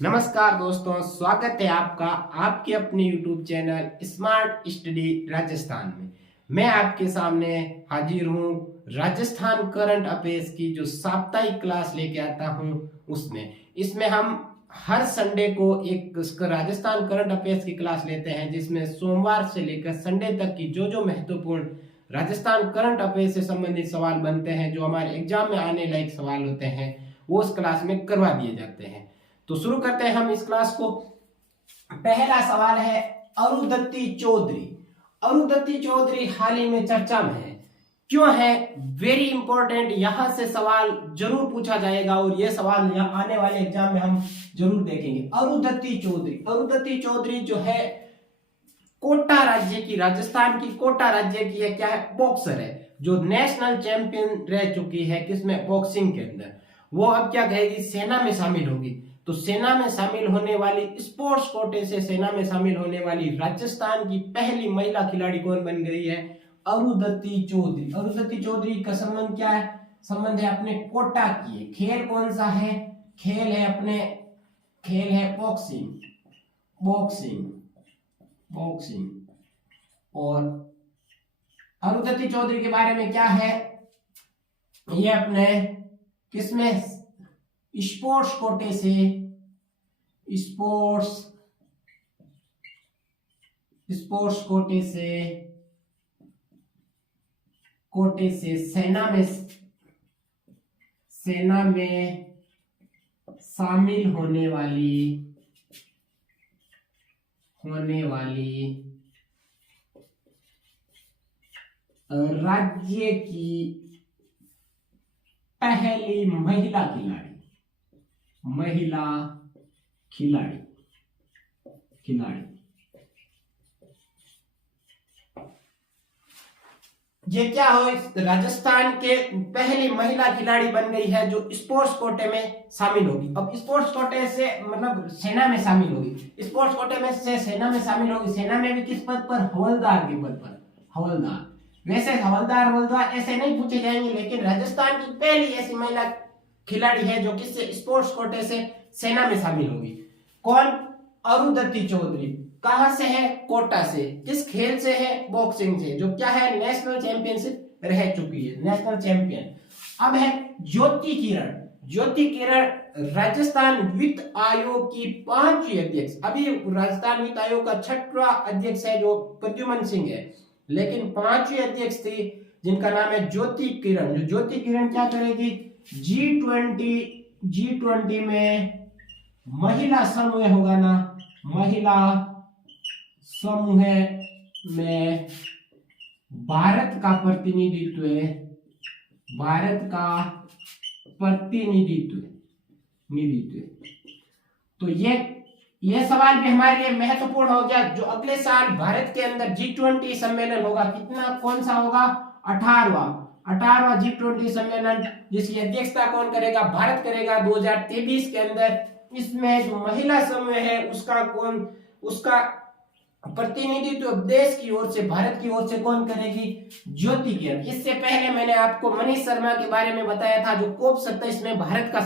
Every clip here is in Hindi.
नमस्कार दोस्तों, स्वागत है आपका आपके अपने YouTube channel smart study Rajasthan में। मैं आपके सामने हाजिर हूँ राजस्थान करंट अफेयर्स की जो साप्ताहिक क्लास लेके आता हूँ उसमें। इसमें हम हर संडे को एक राजस्थान करंट अफेयर्स की क्लास लेते हैं, जिसमें सोमवार से लेकर संडे तक की जो जो महत्वपूर्ण राजस्थान करंट अफेयर्स से संबंधित सवाल बनते हैं, जो हमारे एग्जाम में आने लायक सवाल होते हैं, वो उस क्लास में करवा दिए जाते हैं। तो शुरू करते हैं हम इस क्लास को। पहला सवाल है अरुंधति चौधरी। अरुंधति चौधरी हाल ही में चर्चा में है, क्यों है? वेरी इंपॉर्टेंट, यहां से सवाल जरूर पूछा जाएगा और यह सवाल यहाँ आने वाले एग्जाम में हम जरूर देखेंगे। अरुंधति चौधरी, अरुंधति चौधरी जो है कोटा राज्य की, राजस्थान की कोटा राज्य की है, क्या है? बॉक्सर है, जो नेशनल चैंपियन रह चुकी है किसमें? बॉक्सिंग के अंदर। वो अब क्या कहेगी? सेना में शामिल होगी। तो सेना में शामिल होने वाली, स्पोर्ट्स कोटे से सेना में शामिल होने वाली राजस्थान की पहली महिला खिलाड़ी कौन बन गई है? अरुंधति चौधरी। अरुंधति चौधरी का संबंध क्या है? संबंध है अपने कोटा की। खेल कौन सा है? खेल है बॉक्सिंग। बॉक्सिंग। और अरुंधति चौधरी के बारे में क्या है? ये अपने किसमें? स्पोर्ट्स कोटे से सेना में शामिल होने वाली राज्य की पहली महिला खिलाड़ी। ये क्या हो? राजस्थान के पहली महिला खिलाड़ी बन गई है जो स्पोर्ट्स कोटे में शामिल होगी। अब स्पोर्ट्स कोटे से मतलब सेना में शामिल होगी। स्पोर्ट्स कोटे में से सेना में शामिल होगी। सेना में भी किस पद पर? हवलदार के पद पर। हवलदार। वैसे हवलदार ऐसे नहीं पूछे जाएंगे, लेकिन राजस्थान की पहली ऐसी महिला खिलाड़ी है जो किससे? स्पोर्ट्स कोटे से सेना में शामिल होगी। कौन? अरुंधति चौधरी। कहां से है? कोटा से। किस खेल से है? बॉक्सिंग से, जो क्या है? नेशनल चैंपियनशिप रह चुकी है, नेशनल चैंपियन। अब है ज्योति किरण राजस्थान वित्त आयोग की 5वीं अध्यक्ष। अभी राजस्थान वित्त आयोग का 6वां अध्यक्ष है जो प्रद्युमन सिंह है, लेकिन 5वीं अध्यक्ष थी जिनका नाम है ज्योति किरण। जो ज्योति किरण क्या करेगी? G20 में महिला समूह होगा ना, महिला समूह में भारत का प्रतिनिधित्व तो ये सवाल भी हमारे लिए महत्वपूर्ण हो गया। जो अगले साल भारत के अंदर G20 सम्मेलन होगा, कौन सा होगा? 18वां G20 सम्मेलन, जिसकी अध्यक्षता कौन करेगा? भारत करेगा 2023 के अंदर। इसमें जो महिला समूह है उसका प्रतिनिधित्व देश की ओर से, भारत की ओर से कौन करेगी? ज्योति किरण। इससे पहले मैंने आपको मनीष शर्मा के बारे में बताया था, जो COP 27 में भारत का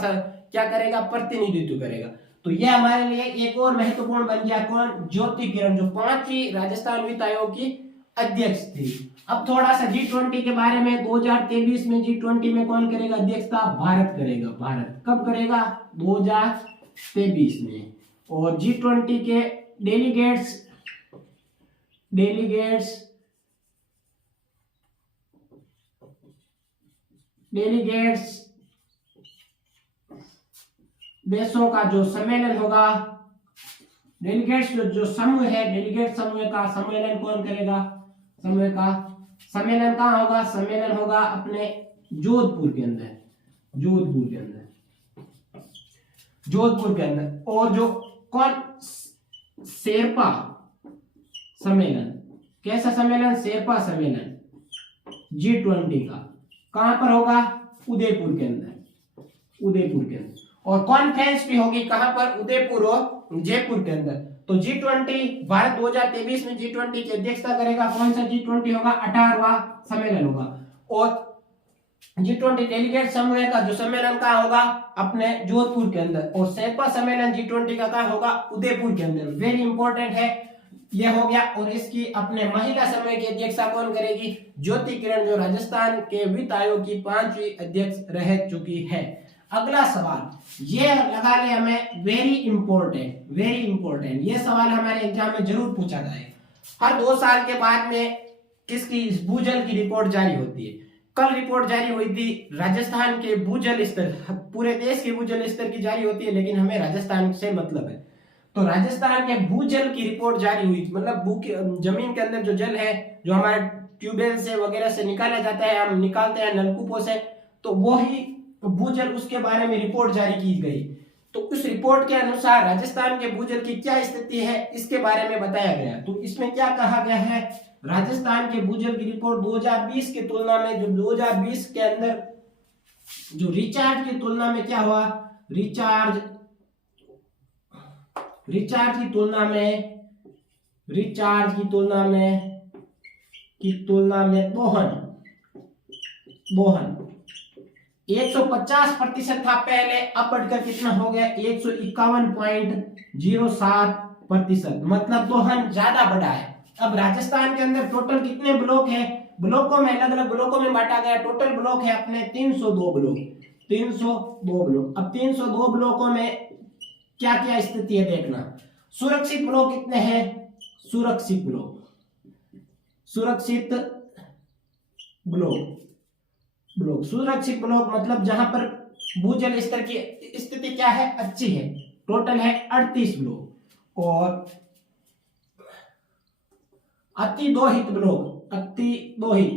क्या करेगा? प्रतिनिधित्व करेगा। तो यह हमारे लिए एक और महत्वपूर्ण बन गया। कौन? ज्योति किरण, जो 5वीं राजस्थान वित्त आयोग की अध्यक्ष थी। अब थोड़ा सा G20 के बारे में। 2023 में G20 में कौन करेगा अध्यक्षता? भारत करेगा। भारत कब करेगा? 2023 में। और G20 के डेलीगेट्स देशों का जो सम्मेलन होगा, डेलीगेट्स जो समूह है, डेलीगेट समूह का सम्मेलन कौन करेगा? समूह का सम्मेलन कहाँ होगा? सम्मेलन होगा अपने जोधपुर के अंदर। और जो कौन? शेरपा सम्मेलन। कैसा सम्मेलन? शेरपा सम्मेलन G20 का कहां पर होगा? उदयपुर के अंदर। और कॉन्फ्रेंस भी होगी कहां पर? उदयपुर और जयपुर के अंदर। तो G20 भारत 2023 में G20 की अध्यक्षता करेगा। कौन सा G20 होगा? 18वां सम्मेलन होगा। और G20 डेलीगेट समूह का जो सम्मेलन कहाँ होगा? अपने जोधपुर के अंदर, और शेरपा सम्मेलन G20 का कहाँ होगा, उदयपुर के अंदर। वेरी इंपॉर्टेंट है, ये हो गया। और इसकी अपने महिला समूह की अध्यक्षता कौन करेगी, ज्योति किरण, जो राजस्थान के वित्त आयोग की 5वीं अध्यक्ष रह चुकी है। अगला सवाल ये लगा ले हमें, वेरी इंपॉर्टेंट, वेरी इंपॉर्टेंट, ये सवाल हमारे एग्जाम में जरूर पूछा जाएगा। हर 2 साल के बाद में किसकी भूजल की रिपोर्ट जारी होती है। कल रिपोर्ट जारी हुई थी राजस्थान के भूजल स्तर, पूरे देश के भूजल स्तर की जारी होती है, लेकिन हमें राजस्थान से मतलब है। तो राजस्थान के भूजल की रिपोर्ट जारी हुई, मतलब जमीन के अंदर जो जल है, जो हमारे ट्यूबवेल से वगैरह से निकाला जाता है, हम निकालते हैं नलकूपों से, तो वो ही भूजल, उसके बारे में रिपोर्ट जारी की गई। तो उस रिपोर्ट के अनुसार राजस्थान के भूजल की क्या स्थिति है, इसके बारे में बताया गया। तो इसमें क्या कहा गया है, राजस्थान के भूजल की रिपोर्ट 2020 की तुलना में, जो 2020 के अंदर जो रिचार्ज की तुलना में क्या हुआ, रिचार्ज की तुलना में दोहन 150% था पहले, अब बढ़कर कितना हो गया, 151.07%, मतलब दोहन ज्यादा बढ़ा है। अब राजस्थान के अंदर टोटल कितने ब्लॉक हैं, ब्लॉकों में, अलग अलग ब्लॉकों में बांटा गया। टोटल ब्लॉक है अपने 302 ब्लॉक, 302 ब्लॉक। अब 302 ब्लॉकों में क्या क्या स्थिति है देखना। सुरक्षित ब्लॉक कितने हैं, सुरक्षित ब्लॉक मतलब जहां पर भूजल स्तर की स्थिति क्या है, अच्छी है, टोटल है 38 ब्लॉक। और अति दोहित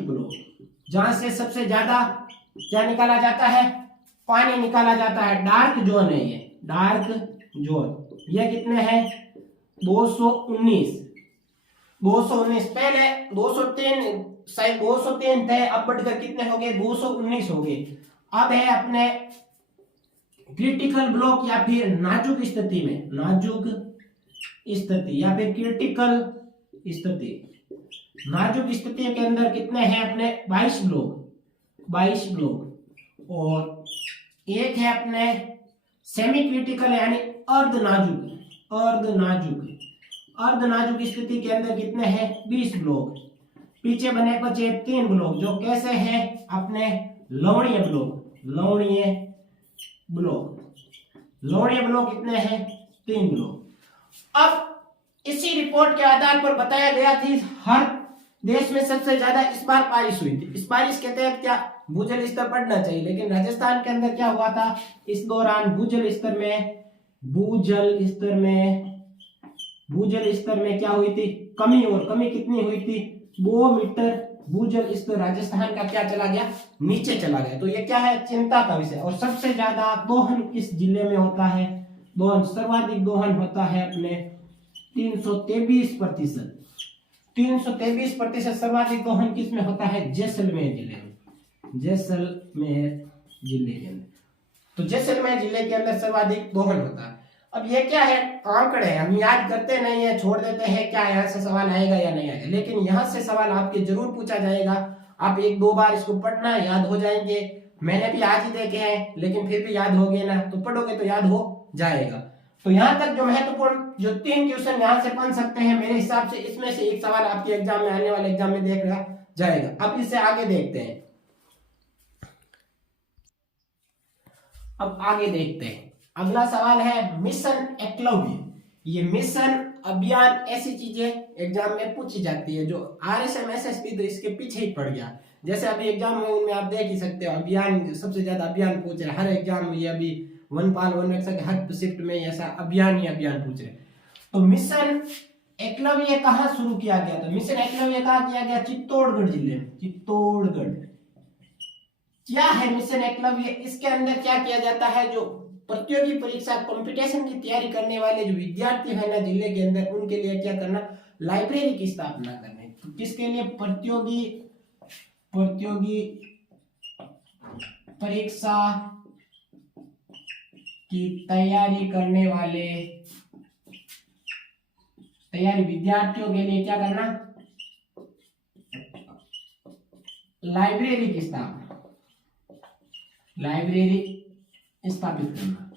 ब्लॉक जहां से सबसे ज्यादा क्या निकाला जाता है, पानी निकाला जाता है, डार्क जोन है ये, डार्क जोन। ये कितने हैं, 219। पहले 203 थे, अब बढ़कर कितने हो गए, 219 हो गए। अब है अपने क्रिटिकल ब्लॉक या फिर नाजुक स्थिति में, नाजुक स्थिति के अंदर कितने हैं अपने, 22 ब्लॉक। और एक है अपने सेमी क्रिटिकल यानी अर्ध नाजुक स्थिति के अंदर कितने हैं, 20 ब्लॉक। पीछे बने बचे 3 ब्लॉक, जो कैसे हैं अपने लवणीय ब्लॉक कितने हैं, 3 ब्लॉक। अब इसी रिपोर्ट के आधार पर बताया गया थी हर देश में सबसे ज्यादा इस बार बारिश हुई थी। इस बारिश के तहत क्या भूजल स्तर बढ़ना चाहिए, लेकिन राजस्थान के अंदर क्या हुआ था, इस दौरान भूजल स्तर में क्या हुई थी, कमी। और कमी कितनी हुई थी, 2 मीटर भूजल स्तर राजस्थान का क्या चला गया, नीचे चला गया। तो ये क्या है, चिंता का विषय। और सबसे ज्यादा दोहन किस जिले में होता है, सर्वाधिक दोहन होता है अपने 323% सर्वाधिक दोहन किस में होता है, जैसलमेर जिले के अंदर। तो जैसलमेर जिले के अंदर सर्वाधिक दोहन होता है। अब ये क्या है, आंकड़े, हम याद करते नहीं है, छोड़ देते हैं, क्या यहाँ से सवाल आएगा या नहीं आएगा, लेकिन यहाँ से सवाल आपके जरूर पूछा जाएगा। आप 1-2 बार इसको पढ़ना, याद हो जाएंगे। मैंने भी आज ही देखे हैं, लेकिन फिर भी याद हो गए ना, तो पढ़ोगे तो याद हो जाएगा। तो यहाँ तक जो महत्वपूर्ण जो 3 क्वेश्चन यहाँ से बन सकते हैं, मेरे हिसाब से इसमें से एक सवाल आपके एग्जाम में, आने वाले एग्जाम में देखा जाएगा। अब इससे आगे देखते हैं। अगला सवाल है मिशन एकलव्य। ये मिशन अभियान, ऐसी चीजें एग्जाम में पूछी जाती है जो RSM SSB तो इसके पीछे ही पड़ गया। जैसे अभी एग्जाम में उनमें आप देख ही सकते हो, अभियान सबसे ज्यादा अभियान पूछ रहे, हर एग्जाम में ये अभी वनपाल वनरक्षक हर शिफ्ट में ऐसा अभियान पूछ रहे। तो मिशन एकलव्य कहाँ शुरू किया गया, तो मिशन एकलव्य कहाँ किया गया, चित्तौड़गढ़ जिले में। क्या है मिशन एकलव्य, इसके अंदर क्या किया जाता है, जो प्रतियोगी परीक्षा कंपटीशन की तैयारी करने वाले जो विद्यार्थी है ना जिले के अंदर, उनके लिए क्या करना, लाइब्रेरी की स्थापना करनी। तो किसके लिए, प्रतियोगी परीक्षा की तैयारी करने वाले विद्यार्थियों के लिए क्या करना, लाइब्रेरी की स्थापना। स्थापित करना,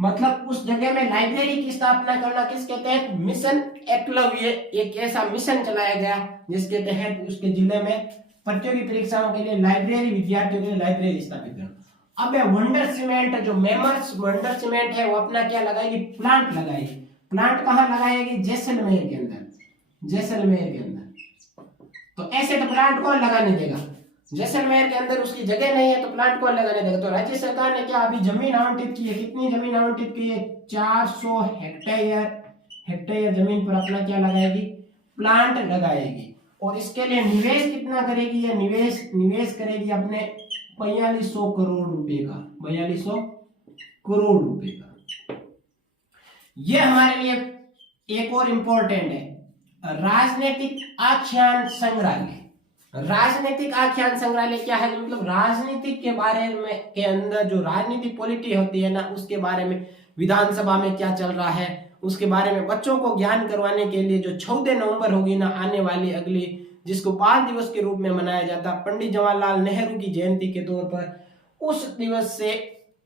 मतलब उस जगह में लाइब्रेरी की स्थापना करना। किसके तहत? मिशन एकलव्य, एक ऐसा मिशन चलाया गया जिसके तहत उसके जिले में प्रतियोगी परीक्षाओं के लिए लाइब्रेरी, विद्यार्थियों के लिए लाइब्रेरी स्थापित करना। अब वंडर सीमेंट, जो मेमर्स वंडर सीमेंट है, वो अपना क्या लगाएगी? प्लांट लगाएगी। प्लांट कहाँ लगाएगी? जैसलमेर के अंदर, जैसलमेर के अंदर। तो ऐसे तो प्लांट कौन लगाने देगा? जैसलमेर के अंदर उसकी जगह नहीं है तो प्लांट कौन लगाने देगा? तो राज्य सरकार ने क्या अभी जमीन आवंटित की है? कितनी जमीन आवंटित की है? 400 हेक्टेयर जमीन पर अपना क्या लगाएगी? प्लांट लगाएगी। और इसके लिए निवेश कितना करेगी? ये निवेश करेगी अपने 4200 करोड़ रुपए का, 4200 करोड़ रुपए का। ये हमारे लिए एक और इंपॉर्टेंट है, राजनीतिक आख्यान संग्रहालय। राजनीतिक आख्यान संग्रहालय क्या है? मतलब राजनीतिक के बारे में के अंदर जो राजनीतिक पॉलिटी होती है ना, उसके बारे में, विधानसभा में क्या चल रहा है उसके बारे में बच्चों को ज्ञान करवाने के लिए जो 14 नवंबर होगी ना आने वाली अगली, जिसको बाल दिवस के रूप में मनाया जाता है पंडित जवाहरलाल नेहरू की जयंती के तौर पर, उस दिवस से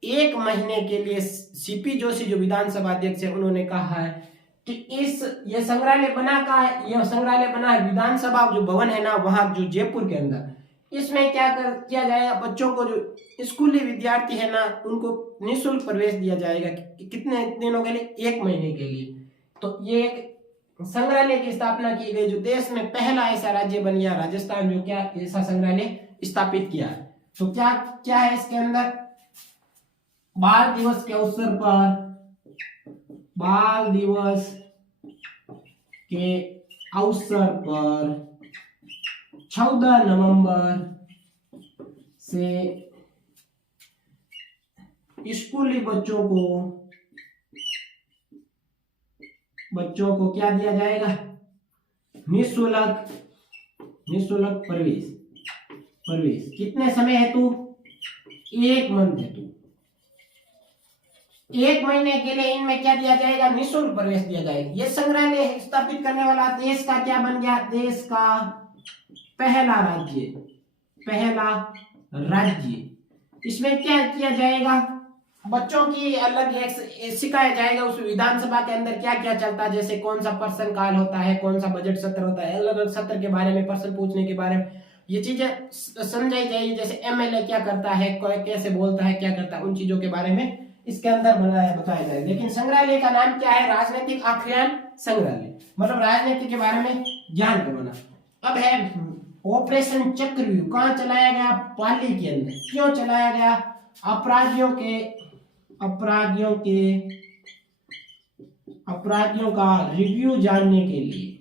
1 महीने के लिए सीपी जोशी जो विधानसभा अध्यक्ष है उन्होंने कहा है कि ये संग्रहालय बना का है, ये संग्रहालय बना है विधानसभा जो भवन है ना वहां जो जयपुर के अंदर, इसमें किया जाएगा, बच्चों को जो स्कूली विद्यार्थी है ना उनको निःशुल्क प्रवेश दिया जाएगा। कितने दिनों के लिए? 1 महीने के लिए। तो ये एक संग्रहालय की स्थापना की गई, जो देश में पहला ऐसा राज्य बन गया राजस्थान जो क्या ऐसा संग्रहालय स्थापित किया है। तो क्या क्या है इसके अंदर? बाल दिवस के अवसर पर, बाल दिवस के अवसर पर 14 नवंबर से स्कूली बच्चों को क्या दिया जाएगा? निःशुल्क प्रवेश। कितने समय हेतु? 1 मंथ हेतु। 1 महीने के लिए इनमें क्या दिया जाएगा? निःशुल्क प्रवेश दिया जाएगा। ये संग्रहालय स्थापित करने वाला देश का क्या बन गया? देश का पहला राज्य। इसमें क्या किया जाएगा? बच्चों की अलग सिखाया जाएगा उस विधानसभा के अंदर क्या क्या चलता है, जैसे कौन सा प्रश्न काल होता है, कौन सा बजट सत्र होता है, अलग अलग सत्र के बारे में, प्रश्न पूछने के बारे में ये चीजें समझाई जाएगी। जैसे एमएलए क्या करता है, कैसे बोलता है, क्या करता है, उन चीजों के बारे में इसके अंदर बताया जाएगा। लेकिन संग्रहालय का नाम क्या है? राजनीतिक आख्यान संग्रहालय, मतलब राजनीति के बारे में ज्ञान करवाना। अब है ऑपरेशन चक्रव्यूह, कहां चलाया गया? पाली के अंदर। क्यों चलाया गया? अपराधियों का रिव्यू जानने के लिए,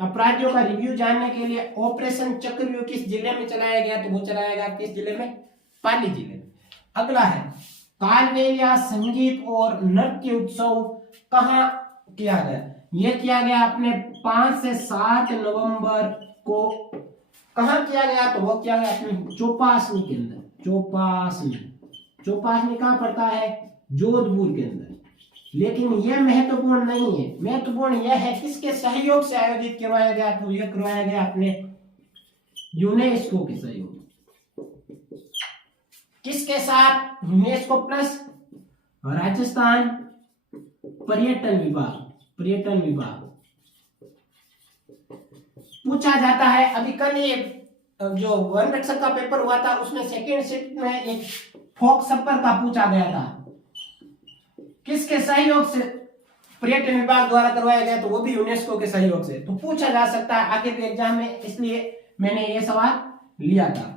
अपराधियों का रिव्यू जानने के लिए ऑपरेशन चक्रव्यूह किस जिले में चलाया गया? तो वो चलाया गया किस जिले में? पाली जिले में। अगला है कालबेलिया संगीत और नृत्य उत्सव कहाँ किया गया? ये किया गया अपने 5 से 7 नवंबर को। कहाँ किया गया? तो वो किया गया अपने चौपासनी के अंदर। चौपासनी कहाँ पड़ता है? जोधपुर के अंदर। लेकिन यह महत्वपूर्ण नहीं है, महत्वपूर्ण यह है किसके सहयोग से आयोजित करवाया गया? तो यह करवाया गया अपने यूनेस्को के सहयोग। किसके साथ? यूनेस्को प्लस राजस्थान पर्यटन विभाग। पूछा जाता है, अभी कल ये जो वन रक्षक का पेपर हुआ था उसमें सेकंड शिफ्ट में एक फोक सपर का पूछा गया था, किसके सहयोग से पर्यटन विभाग द्वारा करवाया गया? तो वो भी यूनेस्को के सहयोग से। तो पूछा जा सकता है आगे भी एग्जाम में, इसलिए मैंने ये सवाल लिया था।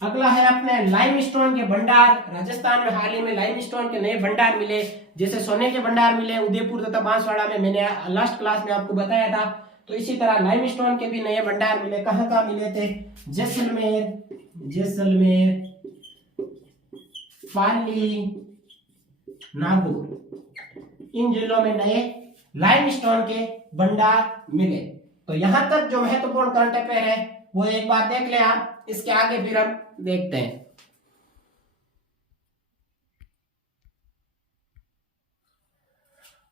अगला है अपने लाइमस्टोन के भंडार। राजस्थान में हाल ही में लाइमस्टोन के नए भंडार मिले, जैसे सोने के भंडार मिले उदयपुर तथा बांसवाड़ा में, मैंने लास्ट क्लास में आपको बताया था। तो इसी तरह लाइमस्टोन के भी नए भंडार मिले। कहाँ कहाँ मिले थे? जैसलमेर, पाली, नागौर, इन जिलों में नए लाइमस्टोन के भंडार मिले। तो यहां तक जो महत्वपूर्ण करंट अफेयर है वो एक बार देख ले आप, इसके आगे फिर हम देखते हैं।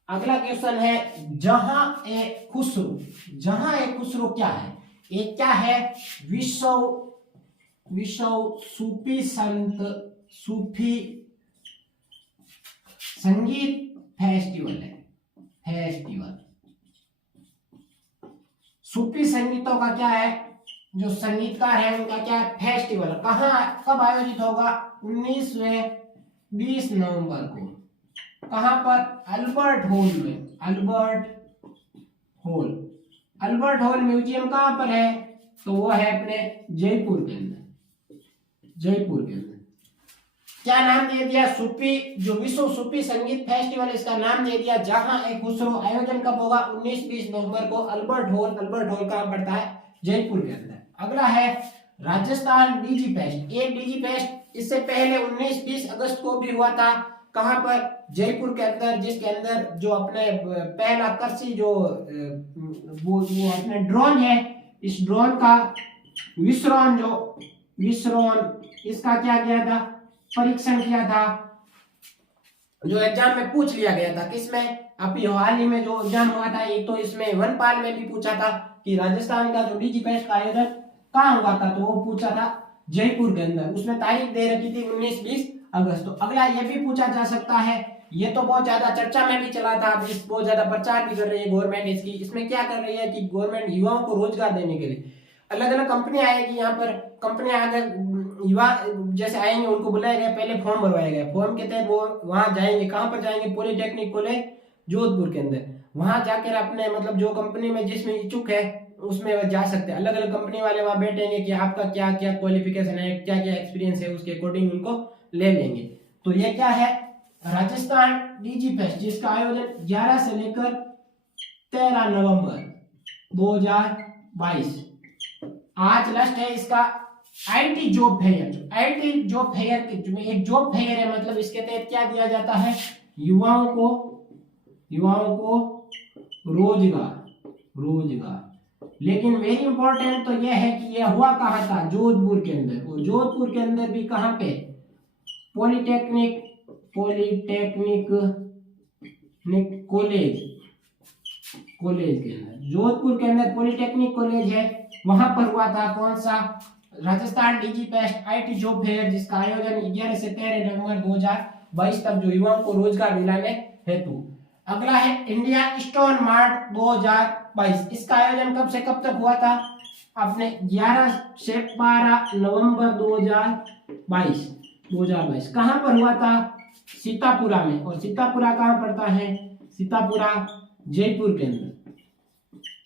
अगला क्वेश्चन है जहां ए खुसरो क्या है? एक क्या है? विश्व विश्व सूफी सूफी संगीत फेस्टिवल है। फेस्टिवल सूफी संगीतों का क्या है, जो संगीतकार है उनका क्या है, फेस्टिवल। कहाँ कब आयोजित होगा, 19 नवंबर को। कहां पर, अल्बर्ट हॉल में। अल्बर्ट हॉल म्यूजियम कहां पर है, तो वो है अपने जयपुर के अंदर। क्या नाम दे दिया, सूफी, जो विश्व सूफी संगीत फेस्टिवल, इसका नाम दे दिया। जहां एक खुसरो, आयोजन कब होगा, 19-20 नवंबर को, अल्बर्ट हॉल कहां पड़ता है, जयपुर के अंदर। अगला है राजस्थान डीजी फेस्ट। एक डीजी फेस्ट इससे पहले 19-20 अगस्त को भी हुआ था। कहां पर, जयपुर के अंदर, जिसके अंदर जो अपने पहला कृषि जो वो अपने ड्रोन है, इस ड्रोन का विस्रोन इसका क्या किया था, परीक्षण किया था, जो एग्जाम में पूछ लिया गया था। किसमें, अभी हाल ही में जो एग्जाम हुआ था, एक तो इसमें वनपाल में भी पूछा था कि राजस्थान का जो डीजी फेस्ट का आयोजन कहाँ हुआ था, तो वो पूछा था जयपुर के अंदर। उसमें तारीख दे रखी थी 19-20 अगस्त। तो अगला ये भी पूछा जा सकता है, ये तो बहुत ज्यादा चर्चा में भी चला था, बहुत ज्यादा प्रचार भी कर रही है गवर्नमेंट इसकी। इसमें क्या कर रही है कि गवर्नमेंट युवाओं को रोजगार देने के लिए अलग अलग कंपनियां आएगी। यहाँ पर कंपनियां अगर युवा जैसे आएंगे, उनको बुलाया गया, पहले फॉर्म भरवाया गया। फॉर्म के तहत वो वहां जाएंगे। कहाँ पर जाएंगे, पॉलिटेक्निक कॉलेज जोधपुर के अंदर। वहां जाकर अपने मतलब जो कंपनी में जिसमें इच्छुक है उसमें वह जा सकते हैं। अलग अलग कंपनी वाले वहां बैठेंगे कि आपका क्या क्या क्वालिफिकेशन है, क्या क्या एक्सपीरियंस है, उसके अकॉर्डिंग उनको ले लेंगे। तो ये क्या है, राजस्थान डीजी फेस्ट, जिसका आयोजन 11 से लेकर 13 नवंबर 2022। आज लास्ट है इसका IT job fair. IT job fair एक जॉब फेयर है, मतलब इसके तहत क्या दिया जाता है, युवाओं को रोजगार। लेकिन वेरी इंपॉर्टेंट तो यह है कि यह हुआ कहाँ था, जोधपुर के अंदर। और जोधपुर के अंदर भी कहाँ पे, पॉलिटेक्निक कॉलेज के अंदर, जोधपुर के अंदर पॉलिटेक्निक कॉलेज है, वहां पर हुआ था। कौन सा, Rajasthan DG fest IT job fair, जिसका आयोजन 11 से 13 नवंबर 2022 तक, जो युवाओं को रोजगार दिलाने हेतु। अगला है इंडिया स्टोन मार्ट 2022। इसका आयोजन कब से कब तक हुआ था, अपने 11 से 12 नवंबर 2022। कहां पर हुआ था, सीतापुरा में। और सीतापुरा कहां पड़ता है, सीतापुरा जयपुर के अंदर।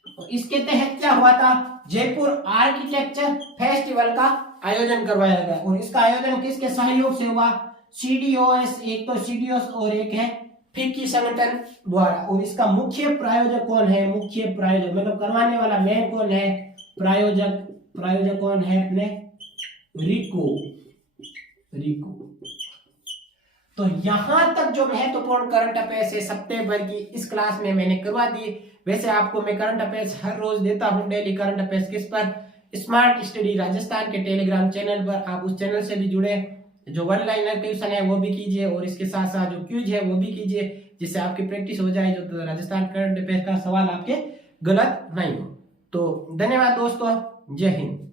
तो इसके तहत क्या हुआ था, जयपुर आर्किटेक्चर फेस्टिवल का आयोजन करवाया गया। और इसका आयोजन किसके सहयोग से हुआ, सीडीओएस, एक तो सीडीओएस और एक है फिक्की संगठन द्वारा। और इसका मुख्य प्रायोजक कौन है, मुख्य प्रायोजक मतलब करवाने वाला मेन कौन है, प्रायोजक कौन है, अपने रिको। तो यहां तक जो महत्वपूर्ण करंट अफेयर्स है सितंबर की इस क्लास में मैंने करवा दी। वैसे आपको मैं करंट अफेयर्स हर रोज देता हूं, डेली करंट अफेयर्स। किस पर, स्मार्ट स्टडी राजस्थान के टेलीग्राम चैनल पर। आप उस चैनल से भी जुड़े, जो वन लाइनर क्वेश्चन है वो भी कीजिए, और इसके साथ साथ जो क्विज है वो भी कीजिए, जिससे आपकी प्रैक्टिस हो जाए, जो राजस्थान करंट अफेयर्स का सवाल आपके गलत नहीं हो। तो धन्यवाद दोस्तों, जय हिंद।